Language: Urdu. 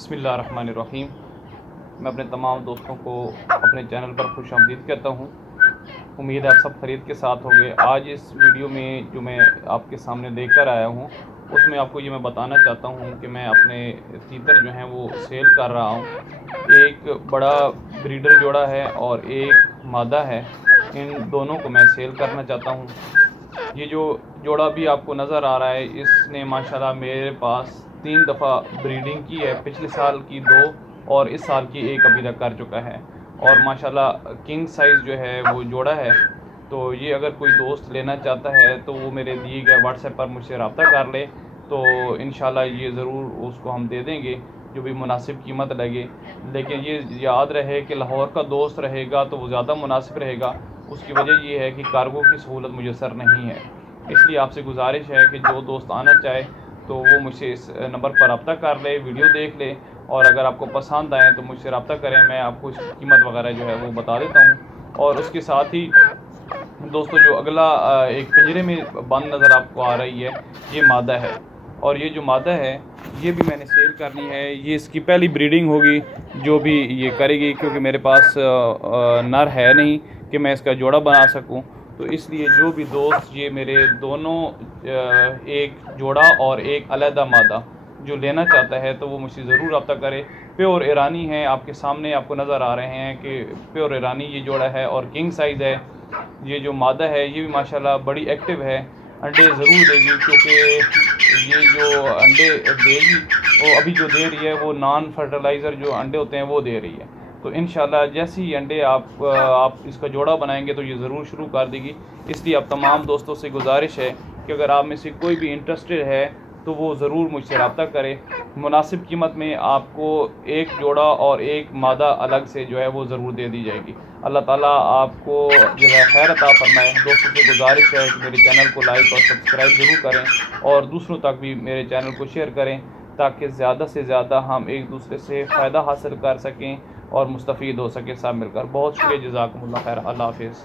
بسم اللہ الرحمن الرحیم۔ میں اپنے تمام دوستوں کو اپنے چینل پر خوش آمدید کہتا ہوں۔ امید ہے آپ سب خرید کے ساتھ ہوں گے۔ آج اس ویڈیو میں جو میں آپ کے سامنے لے کر آیا ہوں اس میں آپ کو یہ میں بتانا چاہتا ہوں کہ میں اپنے تیتر جو ہیں وہ سیل کر رہا ہوں۔ ایک بڑا بریڈر جوڑا ہے اور ایک مادہ ہے، ان دونوں کو میں سیل کرنا چاہتا ہوں۔ یہ جو جوڑا بھی آپ کو نظر آ رہا ہے اس نے ماشاءاللہ میرے پاس 3 دفعہ بریڈنگ کی ہے، پچھلے سال کی 2 اور اس سال کی 1 ابھی تک کر چکا ہے، اور ماشاءاللہ کنگ سائز جو ہے وہ جوڑا ہے۔ تو یہ اگر کوئی دوست لینا چاہتا ہے تو وہ میرے دیے گئے واٹس ایپ پر مجھ سے رابطہ کر لے، تو انشاءاللہ یہ ضرور اس کو ہم دے دیں گے جو بھی مناسب قیمت لگے۔ لیکن یہ یاد رہے کہ لاہور کا دوست رہے گا تو وہ زیادہ مناسب رہے گا۔ اس کی وجہ یہ ہے کہ کارگو کی سہولت میسر نہیں ہے، اس لیے آپ سے گزارش ہے کہ جو دوست آنا چاہے تو وہ مجھ سے اس نمبر پر رابطہ کر لے، ویڈیو دیکھ لے، اور اگر آپ کو پسند آئیں تو مجھ سے رابطہ کریں، میں آپ کو اس کی قیمت وغیرہ جو ہے وہ بتا دیتا ہوں۔ اور اس کے ساتھ ہی دوستو جو اگلا ایک پنجرے میں بند نظر آپ کو آ رہی ہے یہ مادہ ہے، اور یہ جو مادہ ہے یہ بھی میں نے سیل کرنی ہے۔ یہ اس کی پہلی بریڈنگ ہوگی جو بھی یہ کرے گی، کیونکہ میرے پاس نر ہے نہیں کہ میں اس کا جوڑا بنا سکوں، تو اس لیے جو بھی دوست یہ میرے دونوں ایک جوڑا اور ایک علیحدہ مادہ جو لینا چاہتا ہے تو وہ مجھ سے ضرور رابطہ کرے۔ پیور ایرانی ہے، آپ کے سامنے آپ کو نظر آ رہے ہیں کہ پیور ایرانی یہ جوڑا ہے اور کنگ سائز ہے۔ یہ جو مادہ ہے یہ بھی ماشاءاللہ بڑی ایکٹیو ہے، انڈے ضرور دے گی، کیونکہ یہ جو انڈے دے گی وہ ابھی جو دے رہی ہے وہ نان فرٹیلائزر جو انڈے ہوتے ہیں وہ دے رہی ہے، تو انشاءاللہ جیسے ہی انڈے آپ اس کا جوڑا بنائیں گے تو یہ ضرور شروع کر دے گی۔ اس لیے اب تمام دوستوں سے گزارش ہے کہ اگر آپ میں سے کوئی بھی انٹرسٹڈ ہے تو وہ ضرور مجھ سے رابطہ کرے۔ مناسب قیمت میں آپ کو ایک جوڑا اور ایک مادہ الگ سے جو ہے وہ ضرور دے دی جائے گی۔ اللہ تعالیٰ آپ کو جو ہے خیر عطا فرمائے۔ دوستوں سے گزارش ہے کہ میرے چینل کو لائک اور سبسکرائب ضرور کریں، اور دوسروں تک بھی میرے چینل کو شیئر کریں تاکہ زیادہ سے زیادہ ہم ایک دوسرے سے فائدہ حاصل کر سکیں اور مستفید ہو سکیں سب مل کر۔ بہت شکریہ، جزاکم اللہ خیر، اللہ حافظ۔